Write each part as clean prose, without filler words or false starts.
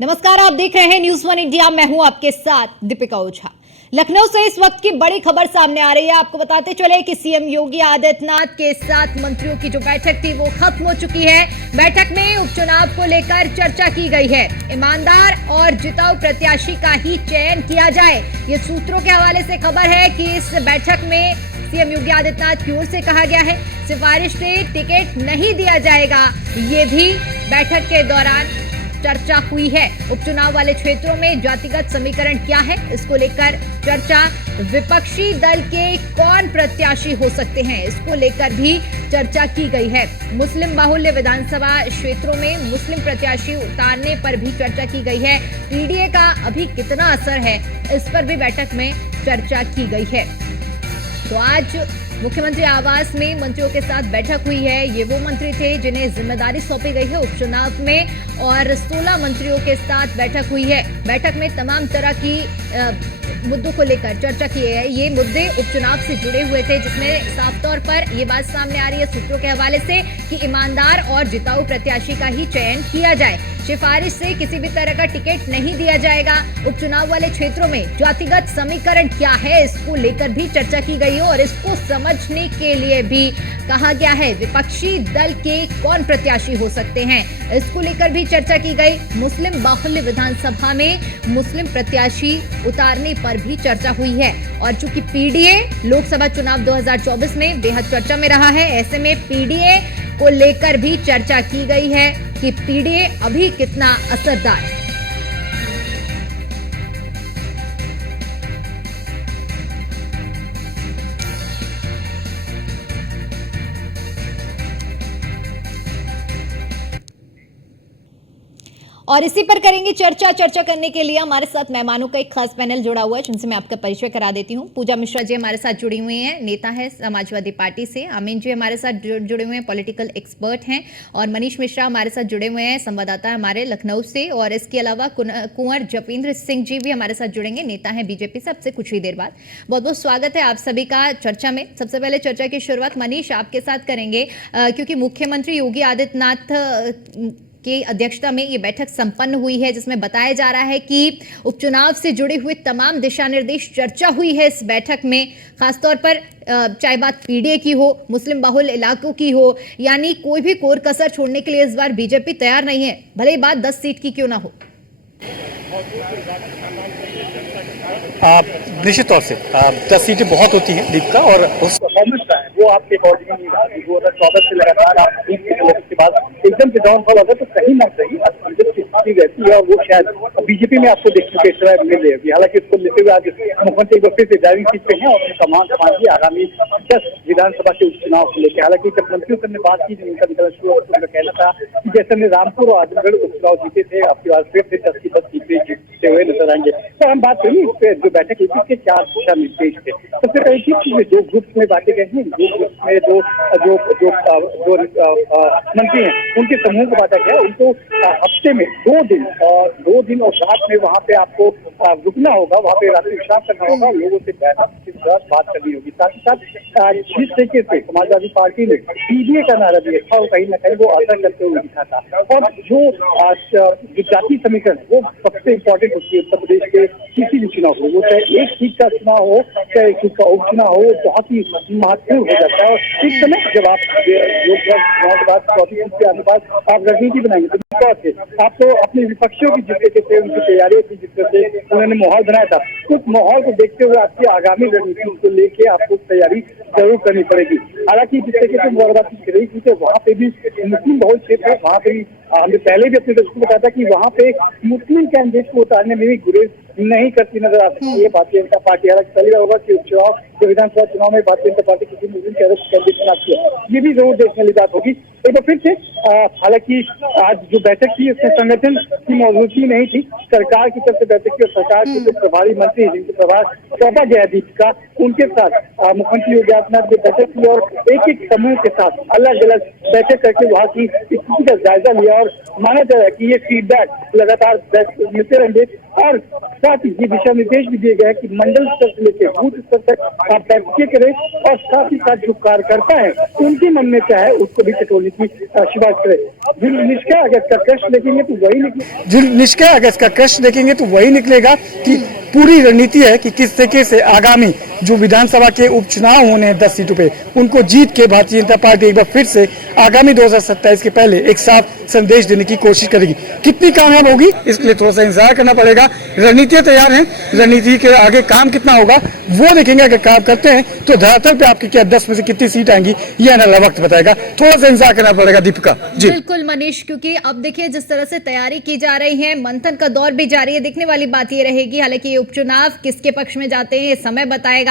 नमस्कार, आप देख रहे हैं न्यूज़ वन इंडिया। मैं हूं आपके साथ दीपिका ओझा। लखनऊ से इस वक्त की बड़ी खबर सामने आ रही है। आपको बताते चले कि सीएम योगी आदित्यनाथ के साथ मंत्रियों की जो बैठक थी वो खत्म हो चुकी है। बैठक में उपचुनाव को लेकर चर्चा की गई है। ईमानदार और जिताऊ प्रत्याशी का ही चयन किया जाए, ये सूत्रों के हवाले से खबर है कि इस बैठक में सीएम योगी आदित्यनाथ की ओर से कहा गया है। सिफारिश से टिकट नहीं दिया जाएगा, ये भी बैठक के दौरान चर्चा हुई है। उपचुनाव वाले क्षेत्रों में जातिगत समीकरण क्या है, इसको लेकर चर्चा। विपक्षी दल के कौन प्रत्याशी हो सकते हैं, इसको लेकर भी चर्चा की गई है। मुस्लिम बाहुल्य विधानसभा क्षेत्रों में मुस्लिम प्रत्याशी उतारने पर भी चर्चा की गई है। पीडीए का अभी कितना असर है, इस पर भी बैठक में चर्चा की गई है। तो आज मुख्यमंत्री आवास में मंत्रियों के साथ बैठक हुई है। ये वो मंत्री थे जिन्हें जिम्मेदारी सौंपी गई है उपचुनाव में, और 16 मंत्रियों के साथ बैठक हुई है। बैठक में तमाम तरह की मुद्दों को लेकर चर्चा की है। ये मुद्दे उपचुनाव से जुड़े हुए थे, जिसमें साफ तौर पर ये बात सामने आ रही है सूत्रों के हवाले से कि ईमानदार और जिताऊ प्रत्याशी का ही चयन किया जाए। सिफारिश से किसी भी तरह का टिकट नहीं दिया जाएगा। उपचुनाव वाले क्षेत्रों में जातिगत समीकरण क्या है, इसको लेकर भी चर्चा की गई है, और इसको समझने के लिए भी कहा गया है विपक्षी दल के कौन प्रत्याशी हो सकते हैं, इसको लेकर भी चर्चा की गई। मुस्लिम बाहुल्य विधानसभा में मुस्लिम प्रत्याशी उतारने पर भी चर्चा हुई है। और चूंकि पीडीए लोकसभा चुनाव 2024 में बेहद चर्चा में रहा है, ऐसे में पीडीए को लेकर भी चर्चा की गई है कि पीडीए अभी कितना असरदार है। और इसी पर करेंगे चर्चा करने के लिए हमारे साथ मेहमानों का एक खास पैनल जुड़ा हुआ है, जिनसे मैं आपका परिचय करा देती हूं। पूजा मिश्रा जी हमारे साथ जुड़ी हुई हैं, नेता है समाजवादी पार्टी से। अमीन जी हमारे साथ जुड़े हुए हैं, पॉलिटिकल एक्सपर्ट हैं। और मनीष मिश्रा हमारे साथ जुड़े हुए हैं, संवाददाता हमारे लखनऊ से। और इसके अलावा कुंवर जपींद्र सिंह जी भी हमारे साथ जुड़ेंगे, नेता है बीजेपी से। अब से कुछ ही देर बाद बहुत बहुत स्वागत है आप सभी का चर्चा में। सबसे पहले चर्चा की शुरुआत मनीष आपके साथ करेंगे, क्योंकि मुख्यमंत्री योगी आदित्यनाथ की अध्यक्षता में ये बैठक संपन्न हुई है, जिसमें बताया जा रहा है कि उपचुनाव से जुड़े हुए तमाम दिशा निर्देश चर्चा हुई है इस बैठक में। खासतौर पर चाहे बात पीडीए की हो, मुस्लिम बाहुल्य इलाकों की हो, यानी कोई भी कोर कसर छोड़ने के लिए इस बार बीजेपी तैयार नहीं है, भले ही बात 10 सीट की क्यों ना हो। निश्चित तौर से 10 सीटें बहुत होती हैं दीप का, और उस परफॉर्मेंस का है वो आपके अकॉर्डिंग नहीं रहा। 2014 से लगातार आप जीत के बाद एकदम से डाउनफॉल होगा तो कहीं ना कहीं स्थिति रहती है, और वो शायद बीजेपी में आपको देखने को इस तरह मिल रही है। हालांकि इसको लेते हुए आज मुख्यमंत्री एक बार फिर से ड्राइविंग सीट पे हैं और अपने कमान संभालिए आगामी 10 विधानसभा के उपचुनाव को लेकर। हालांकि जब मंत्रियों से बात की, उनका निकलना शुरू हुआ, उनका कहना था कि जैसे हमने रामपुर और आजमगढ़ उपचुनाव जीते थे, आपकी बार फिर से 10 की 10 सीटें जीतते हुए नजर आएंगे। तो हम बात करेंगे इस पे जो बैठक हुई थी, 4 दिशा निर्देश थे। सबसे पहले चीज में 2 ग्रुप्स में बांटे गए हैं। 2 ग्रुप्स में जो मंत्री हैं उनके समूह को बांटा गया। उनको हफ्ते में 2 दिन और रात में वहाँ पे आपको रुकना होगा, वहाँ पे रात्रि विश्राम करना होगा, लोगों से बात करनी होगी। साथ ही साथ जिस तरीके से समाजवादी पार्टी ने पीडीए का नारा दिया था, कहीं ना कहीं वो असर करते हुए दिखा था। और जो जाति समीकरण वो सबसे इम्पोर्टेंट होती है उत्तर प्रदेश के किसी भी चुनाव हो, वो चाहे एक सीट का चुनाव हो चाहे एक सीट का उपचुनाव हो, बहुत ही महत्वपूर्ण हो जाता है। और इस समय जब आप चुनाव के बाद 24 सीट के आने बाद आप रणनीति बनाएंगे तो आप तो अपने विपक्षियों की जिस तरीके से उनकी तैयारियों की जिस तरह से उन्होंने माहौल बनाया था, उस माहौल को देखते हुए आपकी आगामी रणनीति को लेके आपको तैयारी जरूर करनी पड़ेगी। हालांकि जिस तरीके से मुबारकबाद की रही थी, वहाँ पे भी मुस्लिम बहुल क्षेत्र है, वहाँ पे भी हमने पहले भी अपने दर्शकों को बताया था कि वहाँ पे मुस्लिम कैंडिडेट को उतारने में भी गुरेज नहीं करती नजर आ सकती है भारतीय जनता पार्टी। हालांकि पहले होगा कि उपचुनाव विधानसभा चुनाव में भारतीय जनता पार्टी किसी मुस्लिम कैंडिडेट चुनाव किया, ये भी जरूर देखने वाली बात होगी। एक बार फिर से हालांकि आज जो बैठक थी उसमें संगठन की मौजूदगी नहीं थी, सरकार की तरफ से बैठक की, और सरकार के जो प्रभारी मंत्री जिनके प्रभार सौंपा गया दीपिका, उनके साथ मुख्यमंत्री योगी आदित्यनाथ ने बैठक की और एक समूह के साथ अलग अलग बैठक करके वहाँ की स्थिति का जायजा लिया। और माना जा रहा है कि ये फीडबैक लगातार मिलते रहेंगे और साथ ही ये दिशा निर्देश भी दिए गए हैं कि मंडल स्तर से लेकर बूथ स्तर तक आप बैठकें करें और साथ ही साथ जो कार्यकर्ता है उनके मन में क्या है उसको भी टटोलने की सिफारिश करें। जिन निष्ठा अगस्त का कष्ट देखेंगे तो वही निकले जिन निष्ठा अगस्त का कष्ट देखेंगे तो वही निकलेगा कि पूरी रणनीति है कि किस तरीके से आगामी जो विधानसभा के उपचुनाव होने हैं 10 सीटों पे उनको जीत के भारतीय जनता पार्टी एक बार फिर से आगामी 2027 के पहले एक साफ संदेश देने की कोशिश करेगी। कितनी कामयाब होगी इसके लिए थोड़ा सा इंतजार करना पड़ेगा। रणनीतियां तैयार हैं, रणनीति के आगे काम कितना होगा वो देखेंगे। अगर काम करते हैं तो धरातल पे आपकी क्या 10 में से कितनी सीट आएंगी ये आने वाला वक्त बताएगा। थोड़ा सा इंतजार करना पड़ेगा दीपिका जी। बिल्कुल मनीष, क्योंकि अब देखिए जिस तरह से तैयारी की जा रही है, मंथन का दौर भी जारी है, देखने वाली बात ये रहेगी। हालांकि उपचुनाव किसके पक्ष में जाते हैं ये समय बताएगा।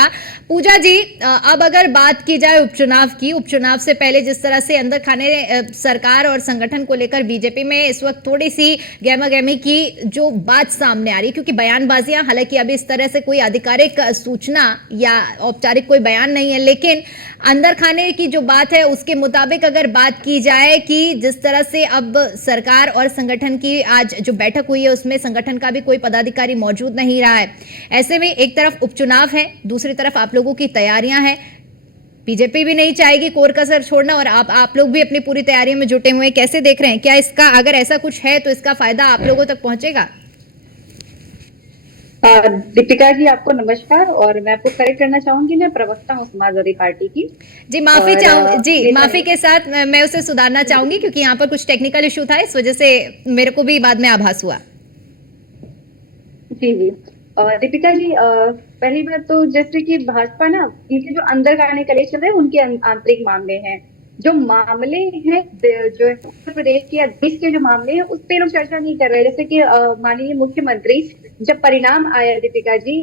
पूजा जी, अब अगर बात की जाए उपचुनाव की, उपचुनाव से पहले जिस तरह से अंदर खाने सरकार और संगठन को लेकर बीजेपी में इस वक्त थोड़ी सी गहमा-गहमी की जो बात सामने आ रही है, क्योंकि बयानबाजियां, हालांकि अभी इस तरह से कोई आधिकारिक सूचना या औपचारिक कोई बयान नहीं है, लेकिन अंदर खाने की जो बात है उसके मुताबिक अगर बात की जाए कि जिस तरह से अब सरकार और संगठन की आज जो बैठक हुई है उसमें संगठन का भी कोई पदाधिकारी मौजूद नहीं रहा है। ऐसे में एक तरफ उपचुनाव है, दूसरी तरफ आप लोगों की तैयारियां हैं। बीजेपी भी नहीं चाहेगी कोर कसर छोड़ना और आप लोग भी अपनी पूरी तैयारी में जुटे हुए हैं। कैसे देख रहे हैं, क्या इसका अगर ऐसा कुछ है तो इसका फायदा आप लोगों तक पहुंचेगा? दीपिका जी, आपको नमस्कार। और मैं आपको करेक्ट करना चाहूंगी, मैं प्रवक्ता हूँ समाजवादी पार्टी की। जी माफी चाहूंगी जी, माफी के साथ मैं उसे सुधारना चाहूंगी क्योंकि यहाँ पर कुछ टेक्निकल इशू था, इस वजह से मेरे को भी बाद में आभास हुआ। जी जी दीपिका जी, पहली बात तो जैसे कि भाजपा ना इनके जो अंदर गाने कले चल रहे हैं उनके आंतरिक मामले हैं, जो मामले हैं जो उत्तर प्रदेश के या देश के जो मामले हैं उस पर लोग चर्चा नहीं कर रहे। जैसे कि माननीय मुख्यमंत्री जब परिणाम आया दीपिका जी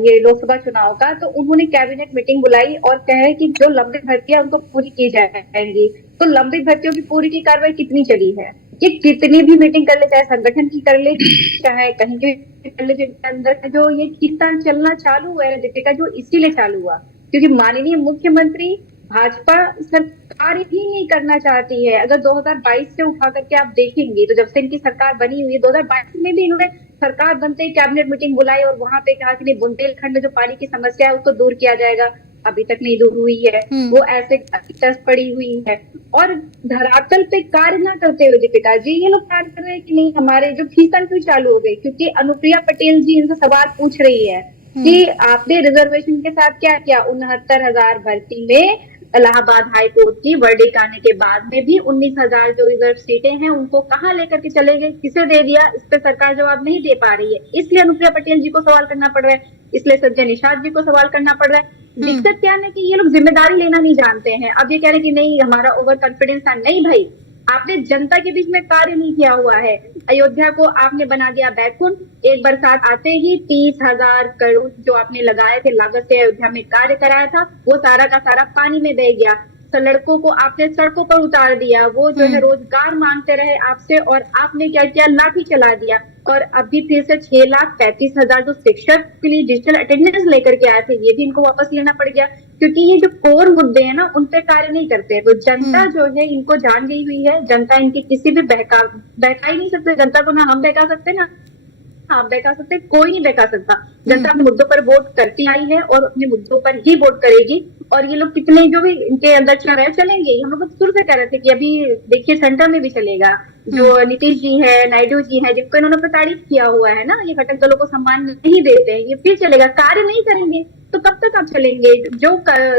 ये लोकसभा चुनाव का, तो उन्होंने कैबिनेट मीटिंग बुलाई और कहे कि जो लंबित भर्तियां उनको पूरी की जाएंगी। तो लंबित भर्तियों की पूरी की कार्रवाई कितनी चली है, ये कितनी भी मीटिंग कर ले, चाहे संगठन की कर ले चाहे कहीं की कर ले, अंदर जो ये कीर्तन चलना चालू हुआ है दीपिका, जो इसीलिए चालू हुआ क्योंकि माननीय मुख्यमंत्री भाजपा सरकार ही नहीं करना चाहती है। अगर 2022 से उठा करके आप देखेंगे तो जब से इनकी सरकार बनी हुई है 2022 में भी इन्होंने सरकार बनते ही कैबिनेट मीटिंग बुलाई और वहां पे कहा कि नहीं बुंदेलखंड में जो पानी की समस्या है उसको दूर किया जाएगा, अभी तक नहीं दूर हुई है, वो ऐसे टस पड़ी हुई है। और धरातल पे कार्य ना करते हुए दीपिका जी ये लोग कार्य कर रहे हैं कि नहीं हमारे जो भीषण क्यों चालू हो गई, क्योंकि अनुप्रिया पटेल जी इनसे सवाल पूछ रही है कि आपने रिजर्वेशन के साथ क्या किया। 69,000 भर्ती में इलाहाबाद हाई कोर्ट की वर्डिक्ट आने के बाद में भी 19,000 जो रिजर्व सीटें हैं उनको कहाँ लेकर के चले गए, किसे दे दिया, इस पर सरकार जवाब नहीं दे पा रही है। इसलिए अनुप्रिया पटेल जी को सवाल करना पड़ रहा है, इसलिए संजय निषाद जी को सवाल करना पड़ रहा है। दिक्कत क्या है कि ये लोग जिम्मेदारी लेना नहीं जानते हैं। अब ये कह रहे हैं कि नहीं हमारा ओवर कॉन्फिडेंस था। नहीं भाई, आपने जनता के बीच में कार्य नहीं किया हुआ है। अयोध्या को आपने बना दिया बैकुंठ, एक बरसात आते ही 30,000 करोड़ जो आपने लगाए थे लागत से अयोध्या में कार्य कराया था वो सारा का सारा पानी में बह गया। लड़कों को आपने सड़कों पर उतार दिया, वो जो है रोजगार मांगते रहे आपसे और आपने क्या किया, लाठी चला दिया। और अभी फिर से 6,35,000 जो शिक्षक के लिए डिजिटल अटेंडेंस लेकर के आए थे ये भी इनको वापस लेना पड़ गया, क्योंकि ये जो कोर मुद्दे हैं ना उन पे कार्य नहीं करते। तो जनता जो है इनको जान गई हुई है, जनता इनकी किसी भी बहका ही नहीं सकते। जनता को ना हम बहका सकते ना आप बहका सकते, कोई नहीं बहका सकता। जनता अपने मुद्दों पर वोट करती आई है और अपने मुद्दों पर ही वोट करेगी। और ये लोग कितने जो भी इनके अंदर चल रहे हैं चलेंगे। हम लोग शुरू से कह रहे थे कि अभी देखिए सेंटर में भी चलेगा। जो नीतीश जी है, नायडू जी है, जिनको इन्होंने प्रताड़ित किया हुआ है ना, ये घटक दलों को सम्मान नहीं देते हैं, ये फिर चलेगा। कार्य नहीं करेंगे तो कब तक आप चलेंगे। जो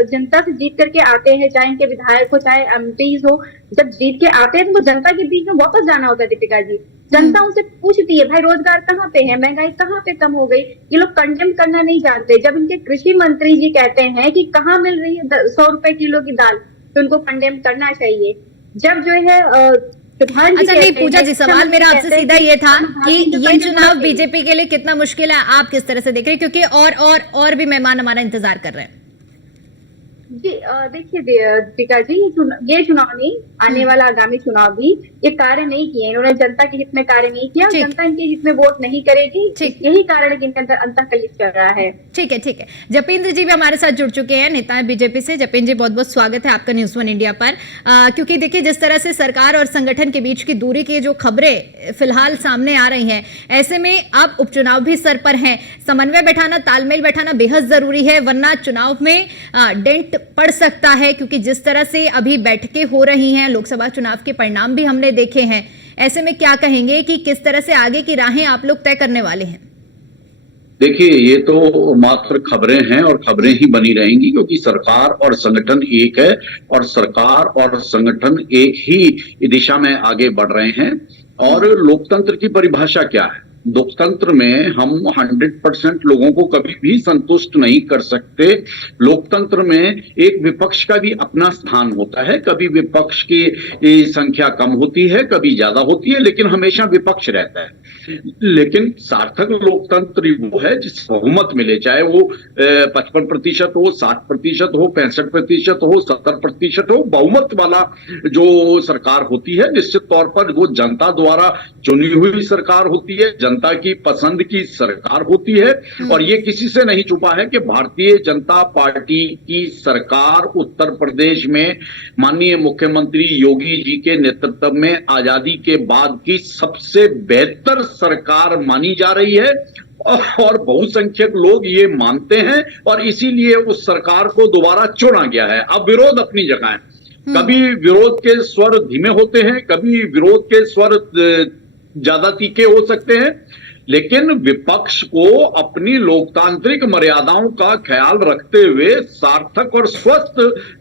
जनता से जीत करके आते हैं, चाहे इनके विधायक हो चाहे एमपीज हो, जब जीत के आते हैं तो जनता के बीच में वापस जाना होता है दीपिका जी। जनता उनसे पूछती है भाई रोजगार कहाँ पे है, महंगाई कहाँ पे कम हो गई। ये लोग कंडेम करना नहीं जानते। जब इनके कृषि मंत्री जी कहते हैं कि कहाँ मिल रही है 100 रुपए किलो की दाल, तो उनको कंडेम करना चाहिए। जब जो है अच्छा नहीं पूजा जी, सवाल मेरा आपसे सीधा ये था कि ये चुनाव बीजेपी के लिए कितना मुश्किल है, आप किस तरह से देख रहे हैं, क्योंकि और भी मेहमान हमारा इंतजार कर रहे हैं। जी देखिए दीपिका जी, ये चुनाव नहीं, आने वाला आगामी चुनाव भी ये कार्य नहीं किए इन्होंने, जनता के हित में कार्य नहीं किया, ठीक। जनता इनके हित में वोट नहीं करेगी। ठीक। यही कारण है कि इनके अंदर अंतःकलह चल रहा है। ठीक है, ठीक है। जपेंद्र जी भी हमारे साथ जुड़ चुके हैं, नेता है बीजेपी से। जपेंद्र जी, बहुत बहुत स्वागत है आपका न्यूज़ वन इंडिया पर। क्योंकि देखिए, जिस तरह से सरकार और संगठन के बीच की दूरी की जो खबरें फिलहाल सामने आ रही हैं, ऐसे में अब उपचुनाव भी सर पर हैं। समन्वय बैठाना, तालमेल बैठाना बेहद जरूरी है, वरना चुनाव में डेंट पड़ सकता है। क्योंकि जिस तरह से अभी बैठकें हो रही हैं, लोकसभा चुनाव के परिणाम भी हमने देखे हैं, ऐसे में क्या कहेंगे कि किस तरह से आगे की राहें आप लोग तय करने वाले हैं? देखिए, ये तो मात्र खबरें हैं और खबरें ही बनी रहेंगी, क्योंकि सरकार और संगठन एक है और सरकार और संगठन एक ही दिशा में आगे बढ़ रहे हैं। और लोकतंत्र की परिभाषा क्या है? लोकतंत्र में हम 100% लोगों को कभी भी संतुष्ट नहीं कर सकते। लोकतंत्र में एक विपक्ष का भी अपना स्थान होता है। कभी विपक्ष की संख्या कम होती है, कभी ज्यादा होती है, लेकिन हमेशा विपक्ष रहता है। लेकिन सार्थक लोकतंत्र वो है जिस बहुमत मिले, चाहे वो 55% हो, 60% हो, 65% हो, 70% हो, बहुमत वाला जो सरकार होती है, निश्चित तौर पर वो जनता द्वारा चुनी हुई सरकार होती है, जनता की पसंद की सरकार होती है। और ये किसी से नहीं छुपा है कि भारतीय जनता पार्टी की सरकार उत्तर प्रदेश में माननीय मुख्यमंत्री योगी जी के नेतृत्व में आजादी के बाद की सबसे बेहतर सरकार मानी जा रही है। और बहुसंख्यक लोग ये मानते हैं और इसीलिए उस सरकार को दोबारा चुना गया है। अब विरोध अपनी जगह है, कभी विरोध के स्वर धीमे होते हैं, कभी विरोध के स्वर ज्यादा तीखे हो सकते हैं, लेकिन विपक्ष को अपनी लोकतांत्रिक मर्यादाओं का ख्याल रखते हुए सार्थक और स्वस्थ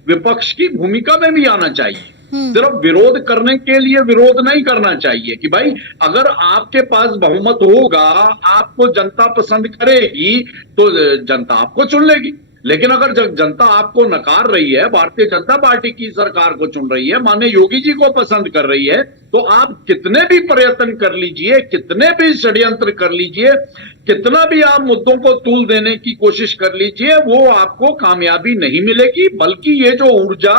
विपक्ष की भूमिका में भी आना चाहिए। सिर्फ विरोध करने के लिए विरोध नहीं करना चाहिए कि भाई अगर आपके पास बहुमत होगा, आपको जनता पसंद करेगी तो जनता आपको चुन लेगी। लेकिन अगर जनता आपको नकार रही है, भारतीय जनता पार्टी की सरकार को चुन रही है, माननीय योगी जी को पसंद कर रही है, तो आप कितने भी प्रयत्न कर लीजिए, कितने भी षड्यंत्र कर लीजिए, कितना भी आप मुद्दों को तूल देने की कोशिश कर लीजिए, वो आपको कामयाबी नहीं मिलेगी। बल्कि ये जो ऊर्जा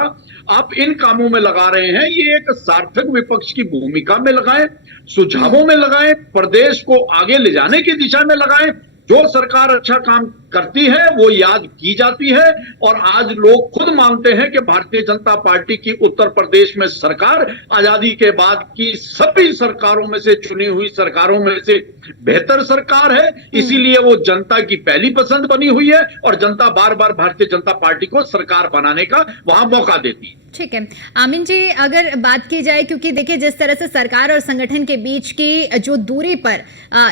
आप इन कामों में लगा रहे हैं, ये एक सार्थक विपक्ष की भूमिका में लगाएं, सुझावों में लगाएं, प्रदेश को आगे ले जाने की दिशा में लगाएं। जो सरकार अच्छा काम करती है वो याद की जाती है। और आज लोग खुद मानते हैं कि भारतीय जनता पार्टी की उत्तर प्रदेश में सरकार आजादी के बाद की सभी सरकारों में से, चुनी हुई सरकारों में से बेहतर सरकार है। इसीलिए वो जनता की पहली पसंद बनी हुई है और जनता बार बार भारतीय जनता पार्टी को सरकार बनाने का वहां मौका देती है। ठीक है आमिन जी, अगर बात की जाए, क्योंकि देखिए जिस तरह से सरकार और संगठन के बीच की जो दूरी पर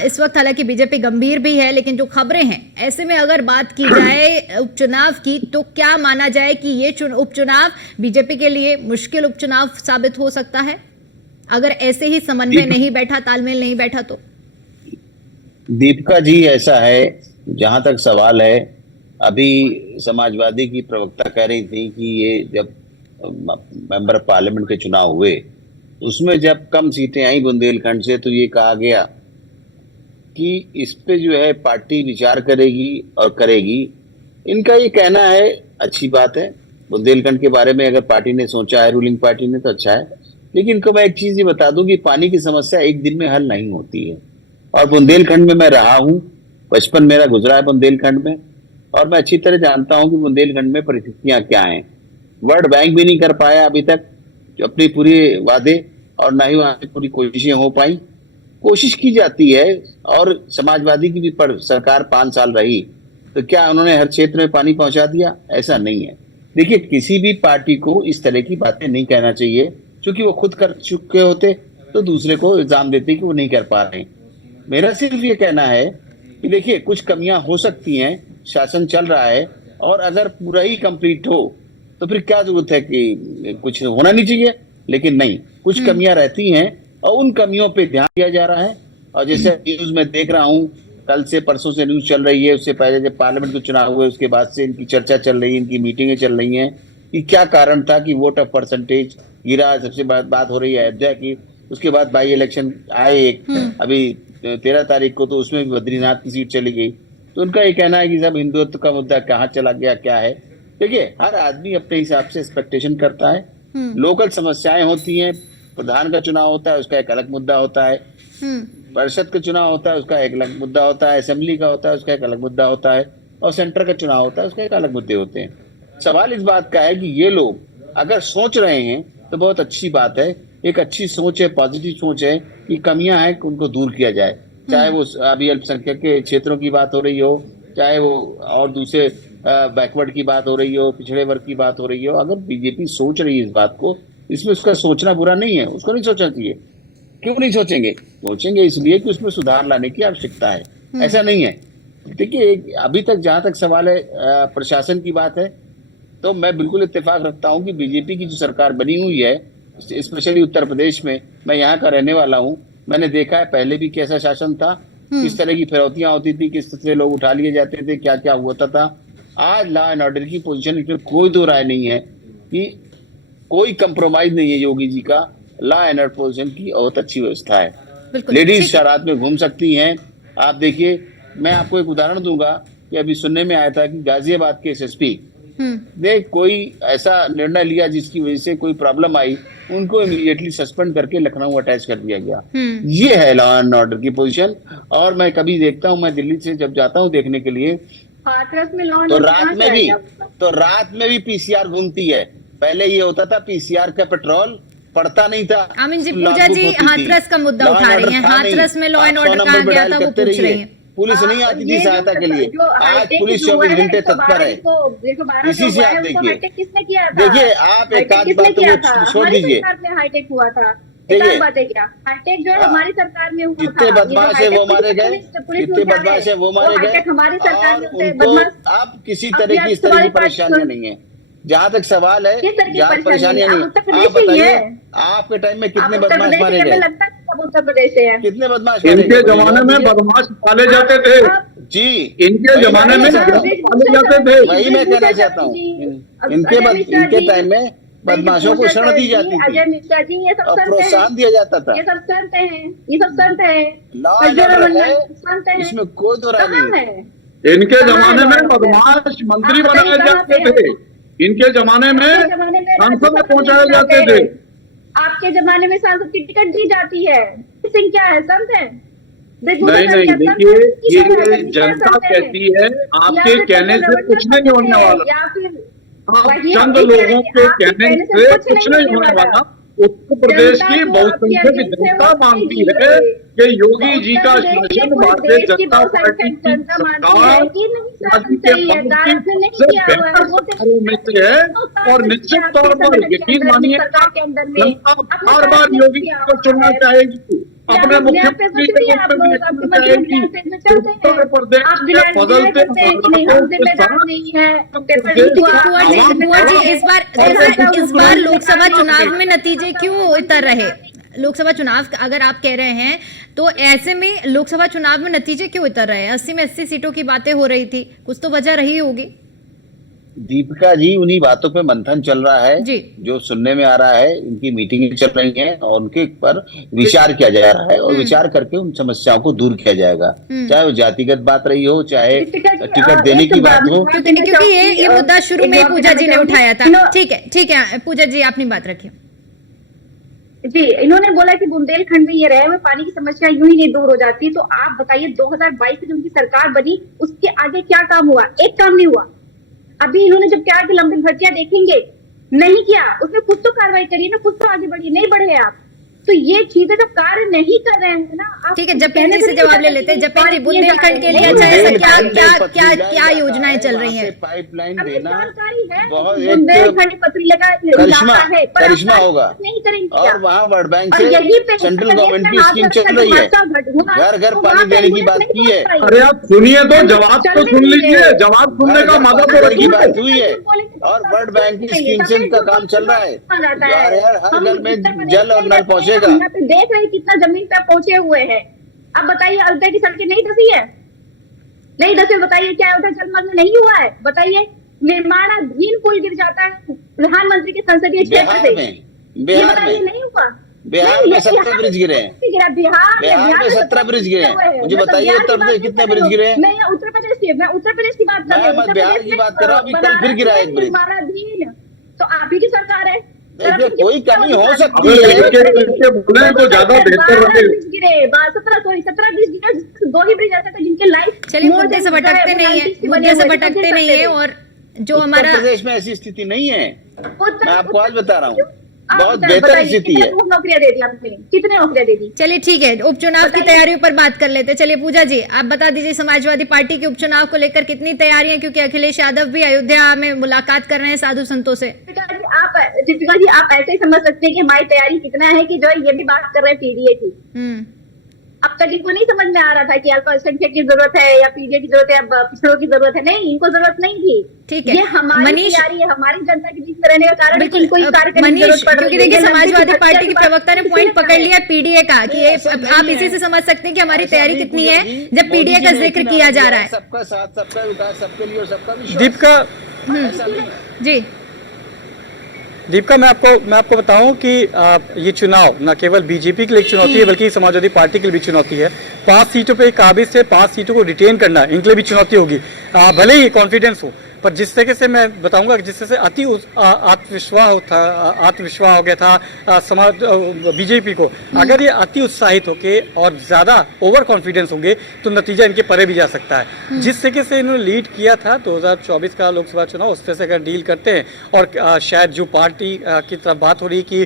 इस वक्त हालांकि बीजेपी गंभीर भी है, लेकिन जो खबरें हैं, ऐसे में अगर बात की जाए उपचुनाव की, तो क्या माना जाए कि ये उपचुनाव बीजेपी के लिए मुश्किल उपचुनाव साबित हो सकता है अगर ऐसे ही समन्वय नहीं बैठा, तालमेल नहीं बैठा तो? दीपिका जी, ऐसा है, जहां तक सवाल है, अभी समाजवादी की प्रवक्ता कह रही थी कि ये जब मेंबर पार्लियामेंट के चुनाव हुए, उसमें जब कम सीटें आई बुंदेलखंड से, तो ये कहा गया कि इस पे जो है पार्टी विचार करेगी और करेगी। इनका ये कहना है, अच्छी बात है, बुंदेलखंड के बारे में अगर पार्टी ने सोचा है, रूलिंग पार्टी ने, तो अच्छा है। लेकिन इनको मैं एक चीज ये बता दूं कि पानी की समस्या एक दिन में हल नहीं होती है। और बुंदेलखंड में मैं रहा हूँ, बचपन मेरा गुजरा है बुंदेलखंड में, और मैं अच्छी तरह जानता हूँ कि बुंदेलखंड में परिस्थितियां क्या हैं। वर्ल्ड बैंक भी नहीं कर पाया अभी तक अपने पूरे वादे, और ना ही वहां पे पूरी कोशिशें हो पाई। कोशिश की जाती है, और समाजवादी की भी सरकार 5 साल रही, तो क्या उन्होंने हर क्षेत्र में पानी पहुंचा दिया? ऐसा नहीं है। देखिए, किसी भी पार्टी को इस तरह की बातें नहीं कहना चाहिए, क्योंकि वो खुद कर चुके होते तो दूसरे को इल्जाम देते कि वो नहीं कर पा रहे। मेरा सिर्फ ये कहना है कि देखिए, कुछ कमियां हो सकती हैं, शासन चल रहा है, और अगर पूरा ही कंप्लीट हो तो फिर क्या जरूरत है कि कुछ होना नहीं चाहिए। लेकिन नहीं, कुछ कमियां रहती हैं और उन कमियों पे ध्यान दिया जा रहा है। और जैसे न्यूज में देख रहा हूँ, कल से परसों से न्यूज चल रही है, उससे पहले जब पार्लियामेंट के चुनाव हुए उसके बाद से इनकी चर्चा चल रही है, इनकी मीटिंगें चल रही हैं कि क्या कारण था कि वोट ऑफ परसेंटेज गिरा। सबसे बात हो रही है अयोध्या की, उसके बाद बाई इलेक्शन आए एक अभी 13 तारीख को, तो उसमें भी बद्रीनाथ की सीट चली गई। तो उनका ये कहना है कि सब हिंदुत्व का मुद्दा कहाँ चला गया, क्या है। देखिए, हर आदमी अपने हिसाब से एक्सपेक्टेशन करता है। लोकल समस्याएं होती हैं, प्रधान का चुनाव होता है, उसका एक अलग मुद्दा होता है, परिषद का चुनाव होता है, उसका एक अलग मुद्दा होता है, असेंबली का होता है, उसका एक अलग मुद्दा होता है, और सेंटर का चुनाव होता है, उसका एक अलग मुद्दे होते हैं। सवाल इस बात का है कि ये लोग अगर सोच रहे हैं तो बहुत अच्छी बात है, एक अच्छी सोच है, पॉजिटिव सोच है कि कमियां हैं उनको दूर किया जाए, चाहे वो अभी अल्पसंख्यक के क्षेत्रों की बात हो रही हो, चाहे वो और दूसरे बैकवर्ड की बात हो रही हो, पिछड़े वर्ग की बात हो रही हो। अगर बीजेपी सोच रही है इस बात को, इसमें उसका सोचना बुरा नहीं है, उसको नहीं सोचना चाहिए। क्यों नहीं सोचेंगे? सोचेंगे इसलिए कि उसमें सुधार लाने की आवश्यकता है, ऐसा नहीं है। देखिए, अभी तक जहां तक सवाल है प्रशासन की बात है, तो मैं बिल्कुल इत्तेफाक रखता हूं कि बीजेपी की जो सरकार बनी हुई है, स्पेशली उत्तर प्रदेश में, मैं यहाँ का रहने वाला हूँ, मैंने देखा है पहले भी कैसा शासन था, किस तरह की फिरौतियां होती थी, किस तरह से लोग उठा लिए जाते थे, क्या क्या हुआ था। आज लॉ एंड ऑर्डर की पोजीशन, इसमें कोई दो राय नहीं है कि कोई कंप्रोमाइज नहीं है। योगी जी का लॉ एंड ऑर्डर पोजीशन की बहुत अच्छी व्यवस्था है। लेडीज शराब में घूम सकती हैं। आप देखिए, मैं आपको एक उदाहरण दूंगा कि अभी सुनने में आया था कि गाजियाबाद के एसएसपी ने कोई ऐसा निर्णय लिया जिसकी वजह से कोई प्रॉब्लम आई, उनको इमीडिएटली सस्पेंड करके लखनऊ अटैच कर दिया गया। ये है लॉ एंड ऑर्डर की पोजीशन। और मैं कभी देखता हूँ, मैं दिल्ली से जब जाता हूँ देखने के लिए, तो रात में भी पीसीआर घूमती है। पहले ये होता था पीसीआर का पेट्रोल पड़ता नहीं था। आमिन जी, पूजा जी हाथरस का मुद्दा उठा रही हैं। हाथरस में लॉ एंड ऑर्डर कहाँ गया था वो पूछ रही हैं। पुलिस नहीं आती थी सहायता के लिए, आज पुलिस 24 घंटे तत्पर है। इसी से आप देखिए, देखिए आप एक आध बात तो छोड़ दीजिए, हाईटेक हुआ था, एक बात है क्या, हाईटेक जो है हमारी सरकार में हुआ था। कितने बदमाश है वो मारे गए, कितने बदमाश है वो मारे गए। हमारी सरकार में उनको आप किसी तरह की इस तरह की परेशानियां नहीं है। जहाँ तक सवाल है, जहाँ परेशानियां नहीं, आप बताइए आपके टाइम में कितने बदमाश मारे गए, उत्तर प्रदेश से है। कितने बदमाश? इनके जमाने में बदमाश पाले जाते थे जी, इनके जमाने में पाले जाते थे। वही मैं कहना चाहता हूँ, इनके टाइम में बदमाशों को शरण दी जाती अजय मिश्रा जी, ये सब और प्रोत्साहन दिया जाता था। ये सब संत हैं, ये सब संत है, लॉ एंड ऑर्डर है, इसमें कोई दो राय नहीं है। इनके जमाने में बदमाश मंत्री बनाए जाते थे, इनके जमाने में सांसद में पहुंचाए जाते थे। आपके जमाने में सांसद की टिकट दी जाती है, सिंह क्या है, संत है? नहीं, देखिए, ये जनता कहती है, आपके कहने से कुछ नहीं होने वाला, या फिर चंद लोगों के कहने से कुछ नहीं होने वाला। उत्तर प्रदेश की बहुसंख्यक जनता मानती है कि योगी जी का शासन भारतीय जनता पार्टी की सरकार राज्य के सरकारों में से है। और निश्चित तौर पर यकीन मानिए, जनता बार बार योगी जी को चुनना चाहेगी, अपने मुख्यमंत्री के रूप में देखना चाहेगी। उत्तर प्रदेश के बदलते इस बार लोकसभा चुनाव में नतीजे क्यों उतर रहे? लोकसभा चुनाव अगर आप कह रहे हैं तो ऐसे में लोकसभा चुनाव में नतीजे क्यों उतर रहे हैं? 80 में 80 सीटों की बातें हो रही थी, कुछ तो वजह रही होगी। दीपिका जी, उन्हीं बातों पे मंथन चल रहा है जी। जो सुनने में आ रहा है। इनकी मीटिंग चल रही है और उनके पर विचार किया जा रहा है, और विचार करके उन समस्याओं को दूर किया जाएगा, चाहे वो जातिगत बात रही हो, चाहे टिकट देने की बात हो। क्योंकि ये मुद्दा शुरू में पूजा जी ने उठाया था। ठीक है पूजा जी, अपनी बात रखिए। जी, इन्होंने बोला कि बुंदेलखंड में ये रहे हुए पानी की समस्या यूं ही नहीं दूर हो जाती। तो आप बताइए, 2022 में जो उनकी सरकार बनी, उसके आगे क्या काम हुआ? एक काम नहीं हुआ। अभी इन्होंने जब क्या कि लंबित भर्तियां देखेंगे, नहीं किया, उसमें कुछ तो कार्रवाई करिए ना, कुछ तो आगे बढ़िए, नहीं बढ़े आप। तो ये चीजें जब कार्य नहीं कर रहे हैं ना, ठीक है, जपेन जी से जवाब ले लेते हैं। जपेन जी, बुंदेलखंड के लिए क्या योजनाएं चल रही हैं? पाइपलाइन देना जानकारी है, बहुत बुंदेलखंड पथरीला का करिश्मा होगा, नहीं करेंगे। और वहाँ वर्ल्ड बैंक से सेंट्रल गवर्नमेंट की स्कीम चल रही है, घर घर पानी देने की बात की है। अरे आप सुनिए तो, जवाब तो सुन लीजिए, जवाब सुनने का मजा की बात हुई है, और वर्ल्ड बैंक की स्कीम से उनका काम चल रहा है। हर घर में जल और नल पहुंचे। देख रहे कितना जमीन पे पहुंचे हुए हैं। अब बताइए, अयोध्या की सड़कें नहीं धसी है? नहीं धसे, बताइए क्या अयोध्या जलमग्न नहीं हुआ है? बताइए, निर्माणाधीन पुल गिर जाता है प्रधानमंत्री के संसदीय क्षेत्र से, बिहार में नहीं हुआ। बिहार में 17 ब्रिज गिरे हैं, बिहार में 17 ब्रिज गिरे हैं। मुझे बताइए उत्तर प्रदेश कितने ब्रिज गिरे हैं? मैं उत्तर प्रदेश देखिए मैं उत्तर प्रदेश की बात कर रही हूँ। मैं बिहार की बात कर रहा हूँ, अभी कल फिर गिरा एक ब्रिज। निर्माणाधीन तो आप ही की सरकार है। देखिए कोई कमी हो सकती अगर है। इसके बोले तो ज्यादा बेहतर रहे। 17 ब्रिज गिरे, 2 ही ब्रिज ऐसे थे जिनके लाइफ चलिए मुद्दे से भटकते नहीं है, मुद्दे से भटकते नहीं है। और जो उत्तर हमारा प्रदेश में ऐसी स्थिति नहीं है, मैं आपको आज बता रहा हूँ, आप बहुत बेहतर स्थिति है। नौकरियां दे दी आपने, कितने नौकरियां दे दी? चलिए ठीक है, उपचुनाव की तैयारियों पर बात कर लेते हैं। चलिए पूजा जी आप बता दीजिए समाजवादी पार्टी के उपचुनाव को लेकर कितनी तैयारियां, क्योंकि अखिलेश यादव भी अयोध्या में मुलाकात कर रहे हैं साधु संतों से। दीपिका जी आप ऐसे ही समझ सकते हैं कि हमारी तैयारी कितना है कि जो ये भी बात कर रहे हैं पीडीए की। अब तक इनको नहीं समझ में आ रहा था कि अल्पसंख्यक की जरूरत है या पीडीए की जरूरत है, अब पिछड़ों की जरूरत है। नहीं, इनको जरूरत नहीं थी। ठीक है, ये हमारी मनीष तैयारी है, हमारी जनता के बीच में रहने का कारण है कि इनको ये कार्य करने की मनीष, जरूरत पड़ रही क्योंकि है। देखिए ये समाजवादी लड़की पार्टी की की प्रवक्ता ने बात पॉइंट किसी ने पकड़ लिया पीडीए का कि ये ऐसा नहीं आप है। इसी से समझ सकते हैं कि हमारी ऐसा तैयारी नहीं कितनी है पूजा जी, जब पीडीए का मोदी जी ने जिक्र इतना किया जा दिया रहा है। सबका साथ, सबका विकास, सबके लिए और सबका विश्वास। दीपिका ऐसा नहीं है। जी दीपिका मैं आपको बताऊं कि ये चुनाव न केवल बीजेपी के लिए एक चुनौती है बल्कि समाजवादी पार्टी के लिए भी चुनौती है। 5 सीटों पे काबिज से 5 सीटों को रिटेन करना इनके लिए भी चुनौती होगी। भले ही कॉन्फिडेंस हो, पर जिस तरीके से मैं बताऊंगा जिससे से आत्मविश्वास हो गया था समाज बीजेपी को, अगर ये अति उत्साहित होके और ज्यादा ओवर कॉन्फिडेंस होंगे तो नतीजा इनके परे भी जा सकता है। जिस तरीके से इन्होंने लीड किया था 2024 का लोकसभा चुनाव, उस तरह से अगर डील करते हैं और शायद जो पार्टी की तरफ बात हो रही है कि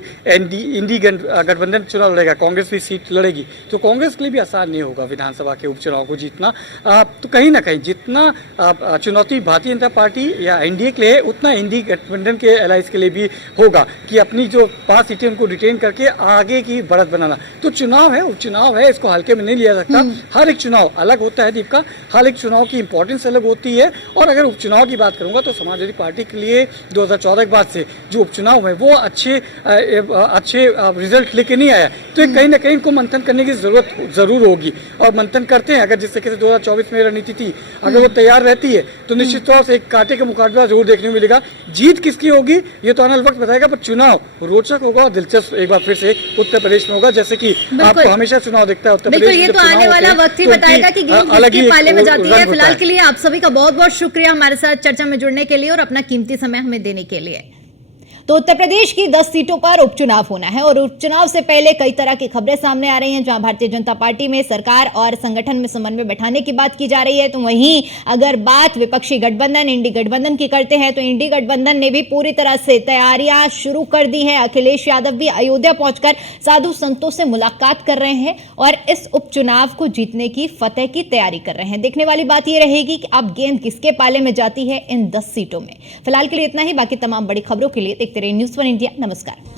इंडी गठबंधन चुनाव लड़ेगा, कांग्रेस भी सीट लड़ेगी, तो कांग्रेस के लिए भी आसान नहीं होगा विधानसभा के उपचुनाव को जीतना। तो कहीं ना कहीं जितना चुनौती भारतीय जनता पार्टी या एनडीए के लिए है, उतना इंडी गठबंधन के एलाइंस के लिए भी होगा कि अपनी जो 5 सीटें उनको रिटेन करके आगे की बढ़त बनाना। तो चुनाव है, उपचुनाव है, इसको हल्के में नहीं लिया सकता। हर एक चुनाव अलग होता है दीपिका, हर एक चुनाव की इंपॉर्टेंस अलग होती है। और अगर उपचुनाव की बात करूंगा तो समाजवादी पार्टी के लिए 2014 के बाद से जो उपचुनाव है वो अच्छे रिजल्ट लेके नहीं आया, तो कहीं ना कहीं इनको मंथन करने की जरूरत जरूर होगी और मंथन करते हैं। अगर जिस तरीके से 2024 में रणनीति थी, अगर वो तैयार रहती है तो निश्चित तौर से एक कांटे का मुकाबला जरूर देखने को मिलेगा। जीत किसकी होगी ये तो आने वाला वक्त बताएगा, पर चुनाव रोचक होगा और दिलचस्प एक बार फिर से उत्तर प्रदेश में होगा, जैसे कि आपको हमेशा चुनाव दिखता है उत्तर प्रदेश में। ये तो आने वाला वक्त ही बताएगा कि गेंद किसके पाले में जाती है। फिलहाल के लिए आप सभी का बहुत बहुत शुक्रिया हमारे साथ चर्चा में जुड़ने के लिए और अपना कीमती समय हमें देने के लिए। तो उत्तर प्रदेश की 10 सीटों पर उपचुनाव होना है और उपचुनाव से पहले कई तरह की खबरें सामने आ रही हैं, जहां भारतीय जनता पार्टी में सरकार और संगठन में समन्वय बैठाने की बात की जा रही है। तो वहीं अगर बात विपक्षी गठबंधन इंडी गठबंधन की करते हैं तो इंडी गठबंधन ने भी पूरी तरह से तैयारियां शुरू कर दी है। अखिलेश यादव भी अयोध्या पहुंचकर साधु संतों से मुलाकात कर रहे हैं और इस उपचुनाव को जीतने की फतेह की तैयारी कर रहे हैं। देखने वाली बात यह रहेगी कि अब गेंद किसके पाले में जाती है इन 10 सीटों में। फिलहाल के लिए इतना ही, बाकी तमाम बड़ी खबरों के लिए देखते रहिए न्यूज़ 1 इंडिया। नमस्कार।